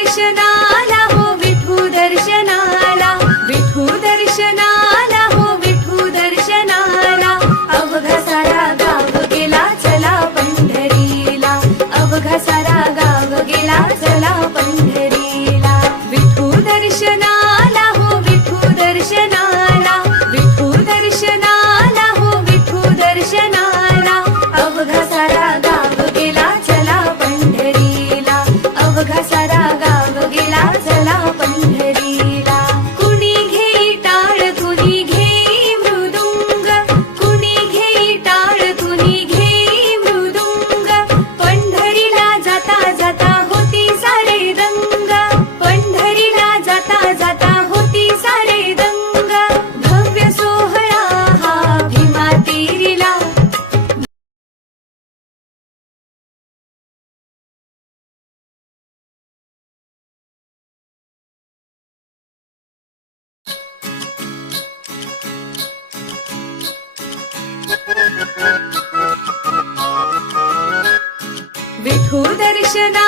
दर्शनाला हो विठू दर्शनाला, विठू दर्शनाला हो विठू दर्शनाला, अवघा सारा गाव गेला चला पंढरीला, अवघा सारा गाव गेला चला पंढरीला, विठू दर्शनाला हो विठू दर्शनाला, विठू दर्शनाला हो विठू दर्शनाला, अवघा सारा गाव गेला चला पंढरीला, अवघा सारा गाव गेला चला पंढरीला. कुणी घेई टाळ कुणी घेई मृदुंग, कुणी घेई टाळ कुणी घेई मृदुंग, पंढरीला जाता जाता होती सारे दंग, पंढरीला जाता जाता होती सारे दंग, भव्य सोहळा हा भीमा तीरीला. विठू दर्शना